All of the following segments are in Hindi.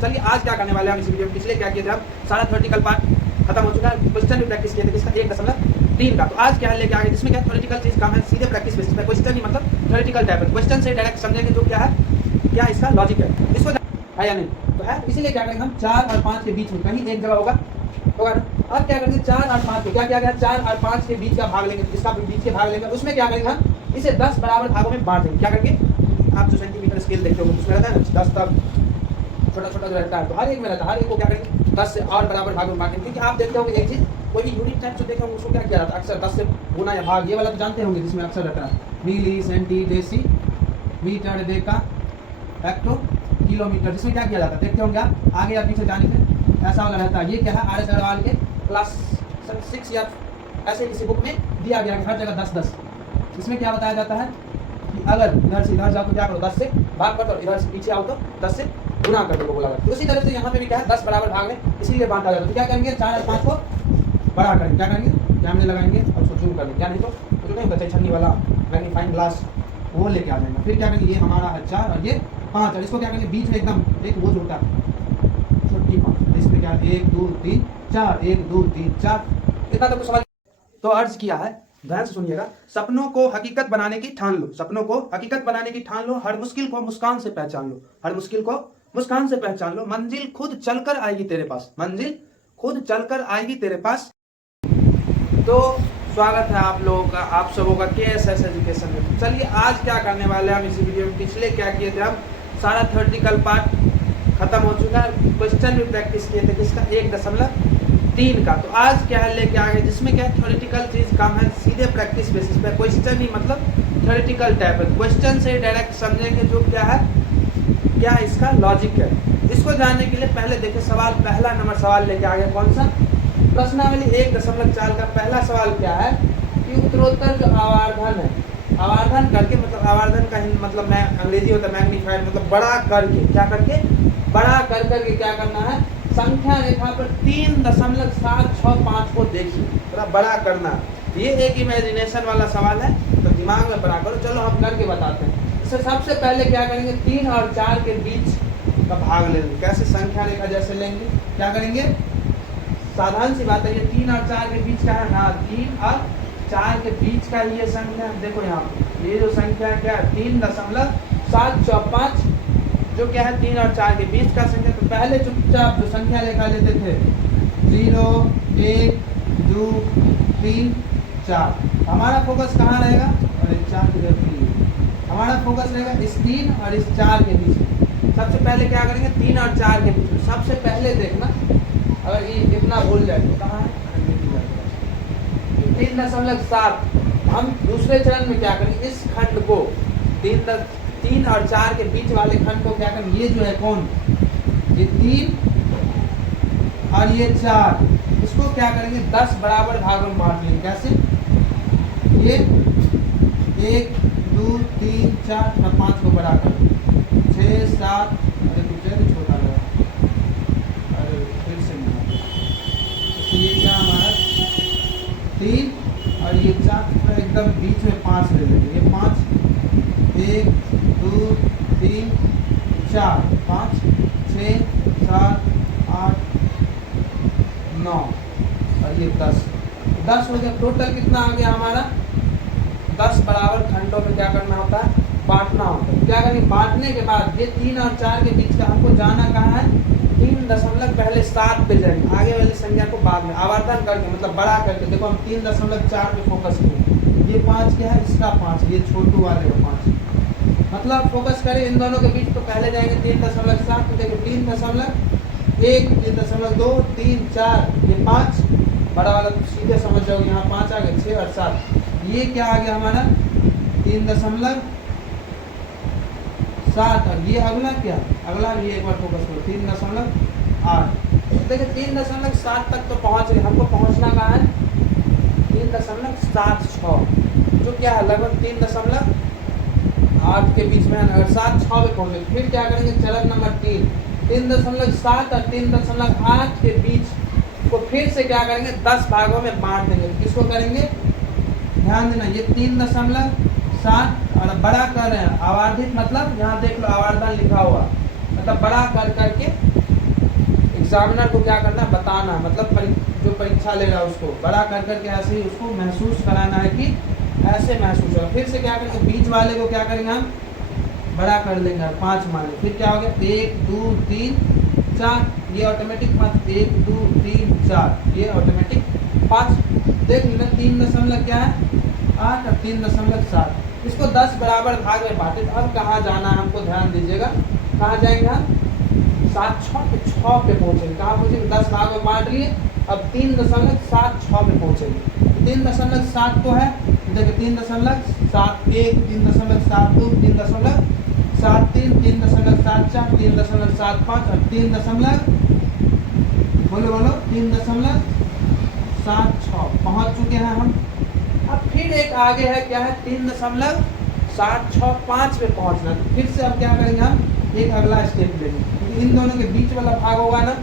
चलिए आज क्या करने वाले हैं हम इस वीडियो में। पिछले क्या किए थे हम, सारा थ्योरेटिकल पार्ट खत्म हो चुका है, क्वेश्चन भी प्रैक्टिस किए थे किसका 1.3 का। तो आज क्या लेके आगे, जिसमें क्या थ्योरेटिकल चीज काम है, सीधे प्रैक्टिस बेसिस पे क्वेश्चन ही मतलब थ्योरेटिकल टाइप है, क्वेश्चन से डायरेक्ट समझेंगे जो क्या है, क्या इसका लॉजिक है, इसको है या नहीं। तो है, इसीलिए क्या करेंगे हम 4 और 5 के बीच में कहीं एक जगह होगा ना। अब क्या करेंगे 4 और 5 को क्या किया गया, 4 और 5 के बीच का भाग लेंगे, जिसका बीच के भाग लेंगे उसमें क्या करेंगे हम, इसे 10 बराबर भागों में बांट देंगे। क्या करेंगे, आप जो सेंटीमीटर स्केल देखते हो उसमें रहता है ना 10 तक छोटा छोटा जो रहता है, तो हर एक में रहता है, हर एक को क्या करेंगे 10 से और बराबर भागों में बांटेंगे। क्योंकि आप देखते होंगे एक चीज, कोई भी यूनिट टाइप जो देखे होंगे उसको क्या किया जाता है, अक्सर 10 से गुना या भाग, ये वाला तो जानते होंगे जिसमें अक्सर रहता है milli centi deci metre deca hecto kilometre, जिसमें क्या किया जाता है देखते होंगे आप आगे या पीछे जाने में ऐसा वाला रहता है। ये क्या है, आर एस अग्रवाल के क्लास 6 या ऐसे किसी बुक में दिया गया है, हर जगह 10-10। इसमें क्या बताया जाता है कि अगर इधर से इधर जाओ तो क्या करो 10 से भाग कर दो, इधर से पीछे आओ तो 10 से गुना कर दो बोला जाता है। तो उसी तरह से यहाँ पे भी क्या है 10 बराबर भाग में इसीलिए बांटा जाता है। तो क्या करेंगे 4 और 5 को बड़ा करेंगे, क्या करेंगे कैमरे लगाएंगे और उसको जूम करेंगे, क्या नहीं तो जो नहीं होता छन्नी वाला मैग्नीफाइंग ग्लास वो लेके आ जाएंगे। फिर क्या करेंगे, ये हमारा है 4 और ये 5 और इसको क्या करेंगे बीच में एकदम एक वो जोड़ता छोटी 5, इसमें क्या 1 2 3 4 1 2 3 4, इतना तो कुछ समझ। तो अर्ज किया है, ध्यान से सुनिएगा, सपनों को हकीकत बनाने की ठान लो, सपनों को हकीकत बनाने की ठान लो, हर मुश्किल को मुस्कान से पहचान लो, हर मुश्किल को मुस्कान से पहचान लो, मंजिल खुद चलकर आएगी तेरे पास, मंजिल खुद चलकर आएगी तेरे पास। तो स्वागत है आप लोगों का, आप सबों का KSS एजुकेशन में। तो चलिए आज क्या करने वाले हैं हम इसी वीडियो में। पिछले क्या किए थे हम, सारा थ्योरेटिकल पार्ट खत्म हो चुका है, क्वेश्चन भी प्रैक्टिस किए थे किसका 1.3 का। तो आज क्या है लेके आगे, जिसमें क्या थ्योरेटिकल चीज काम है, सीधे प्रैक्टिस बेसिस पे क्वेश्चन ही मतलब थ्योरेटिकल टाइप है, क्वेश्चन से डायरेक्ट समझेंगे जो क्या है, क्या इसका लॉजिक है। इसको जानने के लिए पहले देखिए सवाल, पहला नंबर सवाल लेके आगे कौन सा, प्रश्नावली 1.4 का पहला सवाल क्या है कि उत्तरोत्तर जो आवर्धन है, आवर्धन करके मतलब आवर्धन का मतलब मैं अंग्रेजी होता है मैग्नीफाइड, मतलब बड़ा करके, क्या करके बड़ा कर करके क्या करना है, संख्या रेखा पर 3.765 को देखिए, थोड़ा बड़ा करना। ये एक इमेजिनेशन वाला सवाल है तो दिमाग में बड़ा करो। चलो हम करके बताते हैं। इससे सबसे पहले क्या करेंगे 3 और 4 के बीच का भाग ले लेंगे। कैसे, संख्या रेखा जैसे लेंगे, क्या करेंगे, साधारण सी बात है, ये 3 और 4 के बीच का है ना, 3 और 4 के बीच का ये संख्या देखो यहाँ पे, ये जो संख्या क्या है 3.765 जो क्या है 3 और 4 के बीच का संख्या। तो पहले चुपचाप जो संख्या रेखा लेते थे 0 1 2 3 4, हमारा फोकस कहाँ रहेगा, और 4 की जरूरत नहीं है, हमारा फोकस रहेगा इस 3 और इस 4 के बीच में। सबसे पहले क्या करेंगे 3 और 4 के बीच में, सबसे पहले देखना अगर ये इतना भूल जाए तो कहाँ है 3.7। हम दूसरे चरण में क्या करेंगे, इस खंड को 3 और 4 के बीच वाले खंड को क्या करेंगे, ये जो है कौन, ये 3 और ये 4, इसको क्या करेंगे 10 बराबर भागों में बांट लेंगे। कैसे, ये 1 2 3 4 और 5 को बड़ा कर 6 7, अरे कुछ छोटा लगा, अरे फिर से तो ये क्या हमारा 3 और ये 4 एकदम बीच में 5 ले लेंगे, ये 5 1 2 3 4 5 6 7 8 9 और ये 10 हो गया। टोटल कितना आ गया हमारा, 10 बराबर खंडों में क्या करना होता है, बांटना होता है। क्या करेंगे, बांटने के बाद ये 3 और 4 के बीच का हमको जाना कहाँ है, 3.7 पे जाएंगे, आगे वाली संख्या को बाद में आवर्धन करके मतलब बड़ा करके। देखो हम 3.4 पे फोकस किए, ये 5 क्या है, इसका 5, ये छोटू वाले का 5, मतलब फोकस करें इन दोनों के बीच। तो पहले जाएंगे 3.7, तो देखो 3.1 3.2 3 4, ये 5 बड़ा वाला, तो सीधे समझ जाओगे यहाँ 5 आ गए, 6 और 7, ये क्या आ गया हमारा 3.7, और ये अगला क्या, अगला ये एक बार फोकस करो 3.8। देखिए 3.7 तक तो पहुंच गए, हमको पहुंचना कहाँ है 3.76, जो क्या है लगभग 3.8 के बीच में है। अगर 7-6 पे पहुंचे फिर क्या करेंगे, चरण नंबर 3.7 और 3.8 के बीच को फिर से क्या करेंगे 10 भागों में बांट देंगे। किसको करेंगे, ध्यान देना, ये 3.7 और बड़ा कर रहे हैं, आवर्धित मतलब यहाँ देख लो आवर्धन लिखा हुआ, मतलब बड़ा कर करके एग्जामिनर को क्या करना है, बताना, मतलब जो परीक्षा ले रहा है उसको बड़ा कर करके ऐसे ही उसको महसूस कराना है कि ऐसे महसूस होगा। फिर से क्या करेंगे, बीच वाले को क्या करेंगे हम बड़ा कर लेंगे, 5 मान लें, फिर क्या हो गया 1 2 3 4, ये ऑटोमेटिक 5, 1 2 3 4, ये ऑटोमेटिक 5। देख लेना 3 दशमलव क्या है 8 और 3.7। इसको 10 बराबर भाग में बांटे। तो अब कहाँ जाना है हमको, ध्यान दीजिएगा, कहाँ जाएंगे हम 7 6 पे 6 पे पहुँचेंगे। कहाँ पहुँचेंगे, 10 भाग में बांट लिए, अब 3.76 पे पहुँचेंगे। 3.7 तो है, देखिए 3.71, 3.72, 3.73, 3.74, 3.75 और 3.76 पहुँच चुके हैं हम। अब फिर एक आगे है, क्या है 3.765 पे पहुँचना। तो फिर से अब क्या करेंगे हम, एक अगला स्टेप लेंगे, क्योंकि इन दोनों के बीच वाला भाग होगा ना,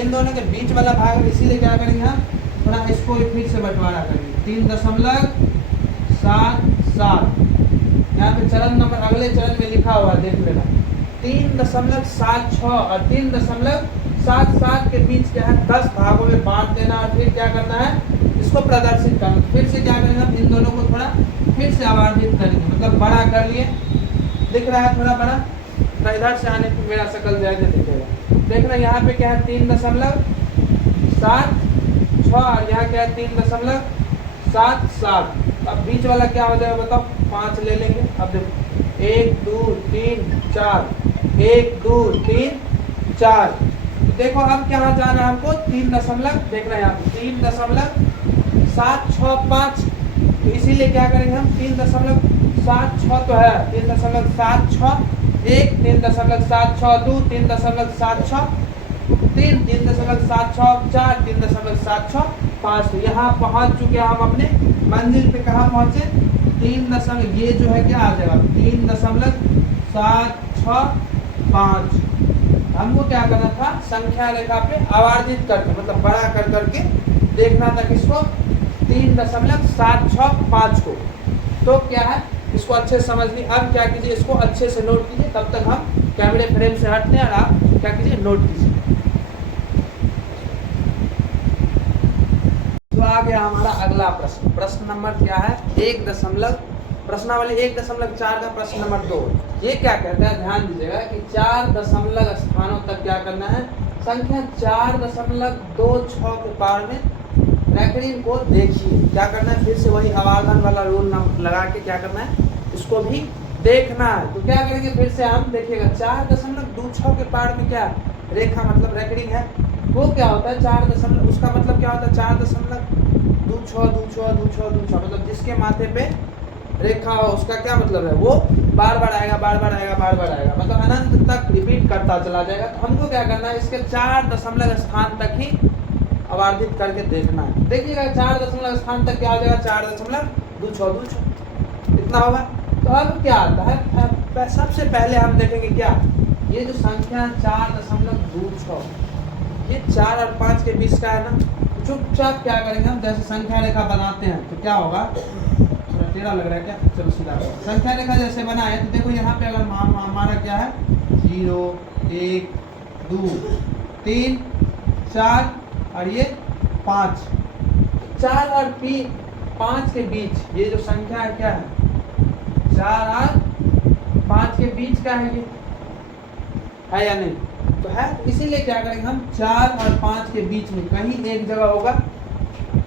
इन दोनों के बीच वाला भाग, इसीलिए क्या करेंगे हम थोड़ा इसको फिर से बंटवारा करेंगे। 3.77, यहाँ पे चरण नंबर अगले चरण में लिखा हुआ देख लेना, 3.76 और 3.77 के बीच क्या है 10 भागों में बांट देना, और फिर क्या करना है इसको प्रदर्शित करना। फिर से क्या करेंगे हम इन दोनों को थोड़ा फिर से आवर्धित करेंगे, मतलब बड़ा कर लिए, दिख रहा है थोड़ा बड़ा, तो इधर से आने पर मेरा शकल जाएगा दिखेगा। देखना यहाँ पे क्या है 3.76 और यहाँ क्या है 3.77। अब बीच वाला क्या हो जाएगा बताओ, 5 ले लेंगे। अब देखो 1 2 3 4, 1 2 3 4। देखो अब क्या जाना है हमको 3 दशमलव, देखना यहाँ पे 3.765। तो इसीलिए क्या करेंगे हम 3.76 तो है, 3.76 1, 3.76 2, 3.76 3, 3.76 4, 3.76 5। तो यहाँ पहुँच चुके हम अपने मंजिल पे। कहाँ पहुँचे 3 ये जो है क्या आ जाएगा 3.765। हमको क्या करना था, संख्या रेखा पे आवर्धित करके, मतलब बड़ा कर करके देखना था किसको 3.765 को। तो क्या है इसको अच्छे से समझ लीजिए। अब क्या कीजिए, इसको अच्छे से नोट कीजिए, तब तक हम कैमरे फ्रेम से हटते हैं और आप क्या कीजिए नोट कीजिए। तो आ गया हमारा अगला प्रश्न। प्रश्न नंबर क्या है 1 प्रश्नावली 1.4 का प्रश्न नंबर 2। ये क्या कहता है, ध्यान दीजिएगा कि 4 दशमलव स्थानों तक क्या करना है, संख्या 4.26 के पार में रैंकिंग को देखिए। क्या करना है, फिर से वही आवर्धन वाला रूल लगा के क्या करना है, इसको भी देखना है। तो क्या करेंगे, फिर से हम देखिएगा 4.26 के पार में क्या रेखा मतलब रैंकिंग है, वो क्या होता है 4 दशमलव, उसका मतलब क्या होता है 4.26 मतलब जिसके माथे पे रेखा हो उसका क्या मतलब है, वो बार बार आएगा, मतलब अनंत तक रिपीट करता चला जाएगा। तो हमको क्या करना है, इसके 4 दशमलव स्थान तक ही आवर्धित करके देखना है। देखिएगा 4 दशमलव स्थान तक क्या हो जाएगा 4.26 इतना होगा। तो अब क्या आता है, सबसे पहले हम देखेंगे क्या, ये जो संख्या 4.26 ये 4 और 5 के बीच का है ना। चुपचाप क्या करेंगे हम, जैसे संख्या रेखा बनाते हैं तो क्या होगा, थोड़ा टेढ़ा लग रहा है क्या, चलो सीधा संख्या रेखा जैसे बनाए तो देखो यहाँ पे अगर हमारा क्या है 0 1 2 3 4 और ये 5, 4 और 5 के बीच ये जो संख्या है क्या है 4 और 5 के बीच का है, ये है या नहीं, तो है। तो इसीलिए क्या करेंगे हम 4 और 5 के बीच में कहीं एक जगह होगा ना।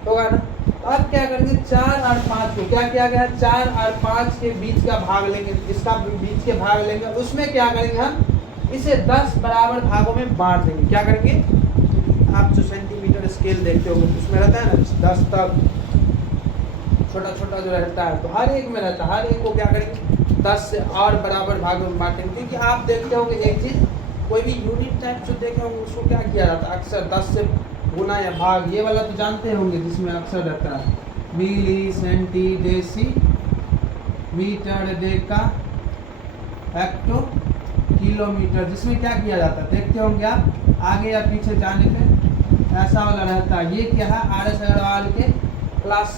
तो अब क्या करेंगे 4 और 5 को क्या किया गया है 4 और 5 के बीच का भाग लेंगे, इसका बीच के भाग लेंगे, उसमें क्या करेंगे हम इसे 10 बराबर भागों में बांट देंगे। क्या करेंगे, आप जो सेंटीमीटर स्केल देखते होंगे उसमें रहता है ना 10 तक छोटा छोटा जो रहता है, तो हर एक में रहता है, हर एक को क्या करेंगे 10 से और बराबर भागों में बांटेंगे। क्योंकि आप देखते होंगे एक चीज़, कोई भी यूनिट टाइप जो देखे होंगे उसको क्या किया जाता है अक्सर 10 से गुना या भाग, ये वाला तो जानते होंगे जिसमें अक्सर रहता है milli centi deci metre deca hecto kilometre, जिसमें क्या किया जाता है देखते होंगे आप आगे या पीछे जाने पे ऐसा वाला रहता है। ये क्या है RS अग्रवाल के क्लास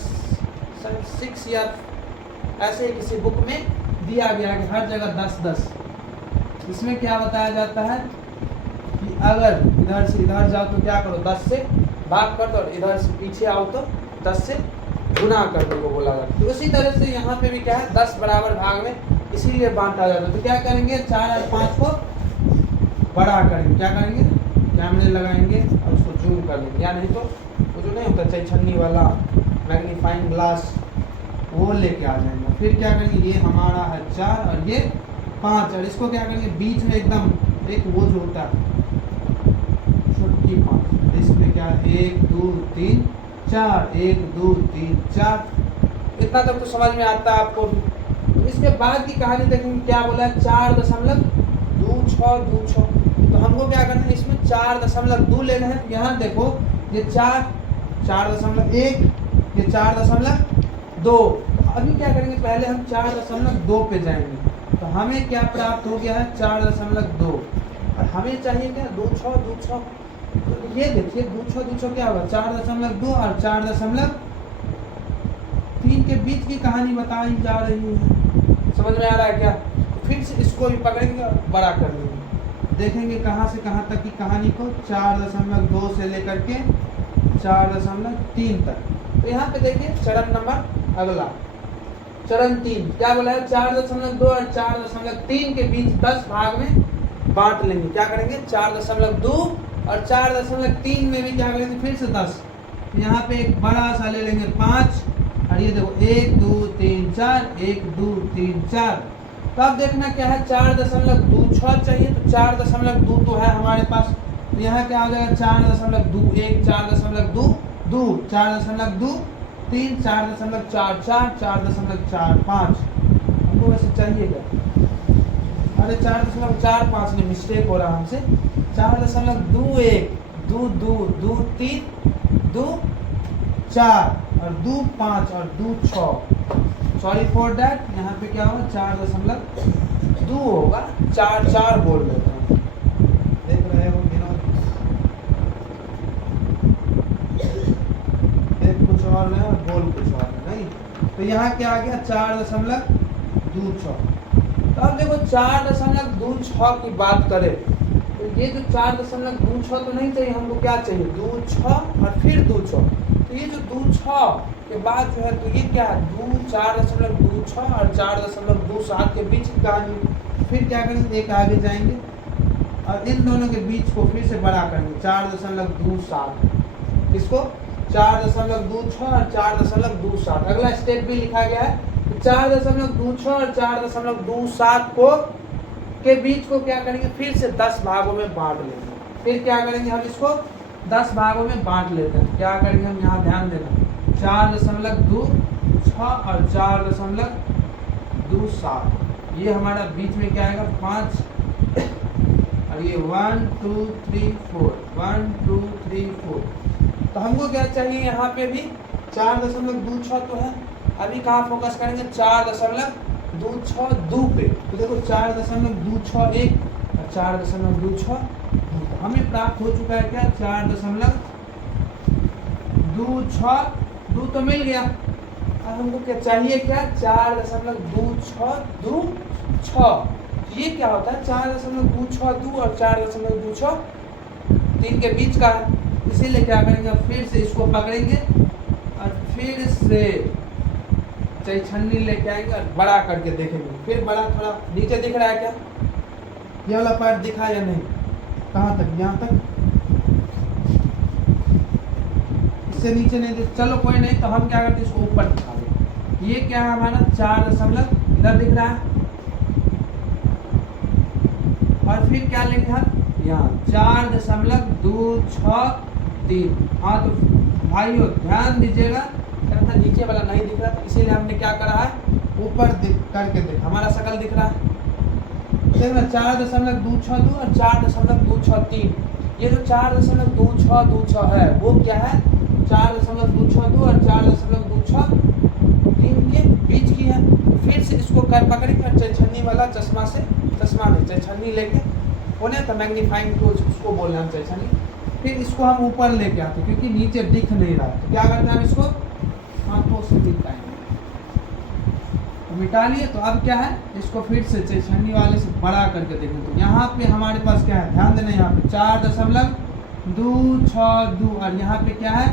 6 या ऐसे ही किसी बुक में दिया गया कि हर जगह 10-10। इसमें क्या बताया जाता है कि अगर इधर से इधर जाओ तो क्या करो 10 से भाग कर दो, और इधर से पीछे आओ तो 10 से गुना कर दो को बोला जाता है। तो उसी तरह से यहाँ पे भी क्या है 10 बराबर भाग में इसीलिए बांटा जाता है। तो क्या करेंगे 4 और 5 को बड़ा करेंगे, क्या करेंगे कैमरे लगाएंगे और उसको जूम कर लेंगे, या नहीं तो वो जो नहीं होता चाहे छन्नी वाला मैग्नीफाइंग ग्लास वो लेके आ जाएंगे। फिर क्या करेंगे ये हमारा है 4 और ये 5, और इसको क्या करेंगे बीच में एकदम एक वो जो होता है छोटी 5, इसमें क्या 1 2 3 4 1 2 3 4, इतना तक तो समझ में आता है आपको। तो इसके बाद की कहानी देखेंगे क्या बोला है 4.26। तो हमको क्या करना है इसमें 4.2 लेना है। तो यहाँ देखो ये 4.1 ये 4.2। अभी क्या करेंगे पहले हम 4.2 पे जाएंगे। तो हमें क्या प्राप्त हो गया है 4.2, और हमें चाहिए क्या 2.6। तो ये देखिए 2.6 क्या होगा 4.2 और 4.3 के बीच की कहानी बताई जा रही है। समझ में आ रहा है क्या? तो फिर से इसको भी पकड़ेंगे और बड़ा कर लेंगे, देखेंगे कहाँ से कहाँ तक की कहानी को 4.2 से लेकर के 4.3 तक। तो यहाँ पे देखिए चरण नंबर अगला चरण 3 क्या बोला है 4.2 और 4.3 के बीच 10 भाग में बांट लेंगे। क्या करेंगे 4.2 और 4.3 में भी क्या करेंगे फिर से 10। यहाँ पे एक बड़ा सा ले लेंगे 5, और ये देखो 1 2 3 4 1 2 3 4। तो अब देखना क्या है 4.26 चाहिए। तो 4.2 तो है हमारे पास, तो यहाँ क्या आ जाएगा 4.21 4.2 2 4.2 3 4.44 4.45। हमको वैसे चाहिए क्या, अरे 4.45 में मिस्टेक हो रहा हमसे, 4.21 2 2 2 3 2 4 और 2 5 और 2 6। सॉरी फॉर दैट, यहाँ पे क्या होगा 4.2 होगा, 4 बोल देते हैं। देख रहे हो देख कुछ और है और बोल कुछ और है नहीं। तो यहाँ क्या आ गया 4.26। तो अब देखो 4.26 की बात करें तो ये जो 4.26 तो नहीं चाहिए हमको, क्या चाहिए 2 6 और फिर 2 6। तो ये जो 2 6 के बाद जो है तो ये क्या है 4.26 और 4.27 के बीच की कहानी। फिर क्या करेंगे एक आगे जाएंगे और इन दोनों के बीच को फिर से बड़ा करेंगे 4.27। इसको 4.26 और 4.27। अगला स्टेप भी लिखा गया है 4.26 और 4.27 को के बीच को क्या करेंगे फिर से 10 भागों में बांट लेंगे। फिर क्या करेंगे हम इसको 10 भागों में बांट लेते हैं। क्या करेंगे हम यहाँ ध्यान देना 4.26 और 4.27, ये हमारा बीच में क्या आएगा 5, और ये 1 2 3 4 1 2 3 4। तो हमको क्या चाहिए यहाँ पे भी 4.26 तो है। अभी कहाँ फोकस करेंगे 4.26 पे। तो देखो 4.26 और 4.26 हमें प्राप्त हो चुका है क्या 4.26 तो मिल गया। अब हमको क्या चाहिए क्या 4.26। ये क्या होता है 4.26 और 4.26 3 के बीच का है। इसीलिए क्या करेंगे फिर से इसको पकड़ेंगे और फिर से चाहे छन्नी लेके आएंगे और बड़ा करके देखेंगे। फिर बड़ा थोड़ा नीचे दिख रहा है क्या, ये वाला पार्ट दिखा या नहीं, कहाँ तक यहाँ तक, इससे नीचे नहीं दिख, चलो कोई नहीं। तो हम क्या करते हैं इसको ऊपर दिखा दें। ये क्या है हमारा 4 इधर दिख रहा है, और फिर क्या लेंगे हम यहाँ 4.263। हाँ तो भाइयों ध्यान दीजिएगा, नीचे वाला नहीं दिख रहा, इसीलिए हमने क्या करा है ऊपर करके देख, हमारा शकल दिख रहा है देखना 4.262 और 4.263। ये जो 4.262 है वो क्या है 4.262 और 4.263 के बीच की है। फिर से इसको कर पकड़ेंगे और छन्नी वाला चश्मा नहीं छन्नी लेके होने तो मैग्नीफाइंग टूल उसको बोलना हम छन्नी। फिर इसको हम ऊपर लेके आते क्योंकि नीचे दिख नहीं रहा। तो क्या करते हैं हम इसको हाथों से दिखाएंगे। तो मिटा लिए। तो अब क्या है, इसको फिर से छन्नी वाले से बड़ा करके देखें तो यहाँ पे हमारे पास क्या है, ध्यान देना, यहाँ पे 4.262 और यहाँ पे क्या है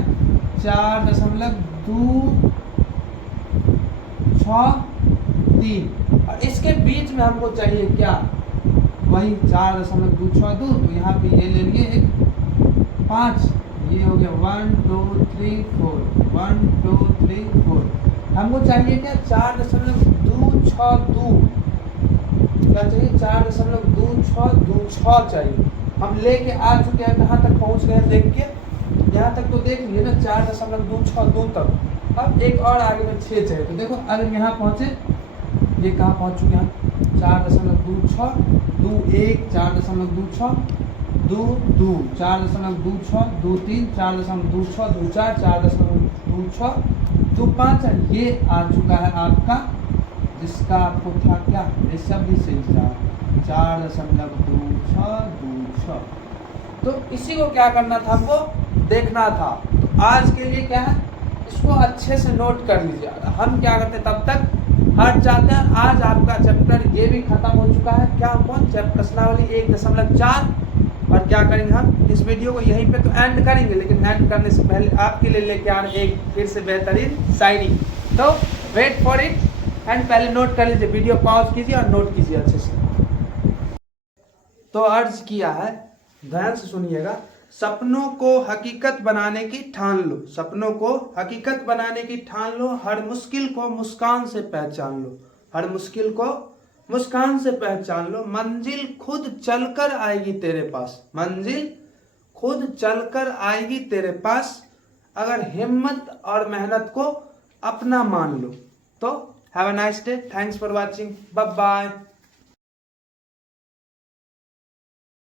4.263 और इसके बीच में हमको चाहिए क्या, वही 4.262। तो यहाँ पे ये ले लिए एक 5, ये हो गया 1 2 3 4, 1 2 3 4। हमको चाहिए क्या 4.262, क्या चाहिए 4.262 चाहिए। हम लेके आ चुके हैं, कहाँ तक पहुँच गए देख के, यहाँ तक तो देख लिए ना 4.262 तक। अब एक और आगे में 6 चाहिए। तो देखो अगर यहाँ पहुँचे, ये कहाँ पहुँच चुके हैं 4.26, 2 1 4.26, 2 2 4.26, 2 3 4.26, 2 4 4.26, 2 5। ये आ चुका है आपका, जिसका आपको था क्या, ये सब भी सही था 4.26। तो इसी को क्या करना था, हमको देखना था। तो आज के लिए क्या है, इसको अच्छे से नोट कर लीजिए। हम क्या करते हैं तब तक हट जाते हैं। आज आपका चैप्टर ये भी खत्म हो चुका है, क्या कौन चैप्टर प्रश्नावली 1.4। और क्या करेंगे हम इस वीडियो को यहीं पे तो एंड करेंगे, लेकिन एंड करने से पहले आपके लिए लेके आ रहे एक फिर से बेहतरीन शाइनिंग। तो वेट फॉर इट एंड पहले नोट कर लीजिए, वीडियो पॉज कीजिए और नोट कीजिए अच्छे से। तो अर्ज किया है, ध्यान से सुनिएगा, सपनों को हकीकत बनाने की ठान लो, सपनों को हकीकत बनाने की ठान लो, हर मुश्किल को मुस्कान से पहचान लो, हर मुश्किल को मुस्कान से पहचान लो, मंजिल खुद चलकर आएगी तेरे पास, मंजिल खुद चलकर आएगी तेरे पास, अगर हिम्मत और मेहनत को अपना मान लो। तो have a nice day, thanks for watching, bye bye.